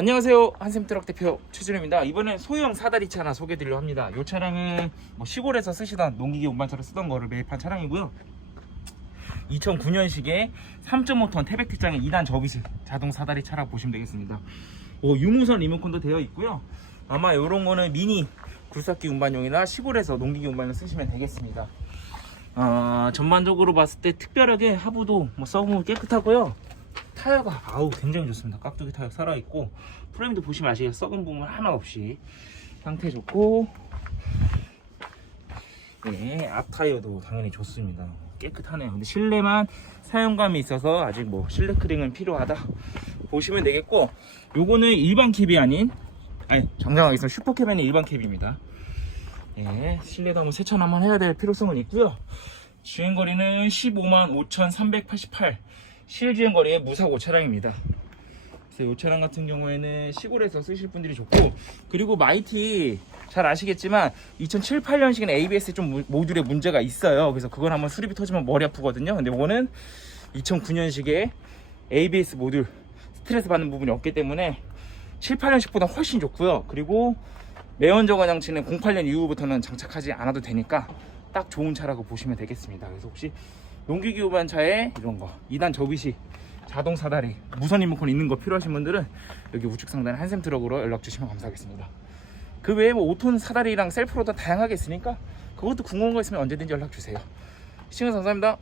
안녕하세요. 한샘트럭 대표 최준입니다. 이번엔 소형 사다리차 하나 소개드리려 합니다. 이 차량은 뭐 시골에서 쓰시던 농기계 운반차로 쓰던 거를 매입한 차량이고요. 2009년식의 3.5톤 태백특장의 2단 접이식 자동 사다리 차라고 보시면 되겠습니다. 어, 유무선 리모컨도 되어 있고요. 아마 이런 거는 미니 굴삭기 운반용이나 시골에서 농기계 운반을 쓰시면 되겠습니다. 어, 전반적으로 봤을 때 특별하게 하부도 뭐 썩은 깨끗하고요 타이어가 아우 굉장히 좋습니다. 깍두기 타이어 살아있고 프레임도 보시면 아시겠 썩은 부분 하나 없이 상태 좋고 네, 앞 타이어도 당연히 좋습니다. 깨끗하네요. 근데 실내만 사용감이 있어서 아직 뭐 실내 크링은 필요하다 보시면 되겠고 요거는 일반 캡이 아닌 아니 정정하겠습니다. 슈퍼캡에는 일반 캡입니다. 네, 실내도 한번 세차 한번 해야 될 필요성은 있고요. 주행거리는 15만 5,388 실주행 거리의 무사고 차량입니다. 그래서 이 차량 같은 경우에는 시골에서 쓰실 분들이 좋고 그리고 마이티 잘 아시겠지만 2007, 8년식은 ABS에 좀 무- 모듈에 문제가 있어요. 그래서 그걸 한번 수리비 터지면 머리 아프거든요. 근데 이거는 2009년식에 ABS 모듈 스트레스 받는 부분이 없기 때문에 7, 8년식보다 훨씬 좋고요. 그리고 매연 저감 장치는 08년 이후부터는 장착하지 않아도 되니까 딱 좋은 차라고 보시면 되겠습니다. 그래서 혹시 농기기 후반차에 이런 거 2단 접이식 자동 사다리 무선 리모컨 있는 거 필요하신 분들은 여기 우측 상단에 한샘 트럭으로 연락 주시면 감사하겠습니다. 그 외에 뭐 5톤 사다리랑 셀프로도 다양하게 있으니까 그것도 궁금한 거 있으면 언제든지 연락 주세요. 시청해주셔서 감사합니다.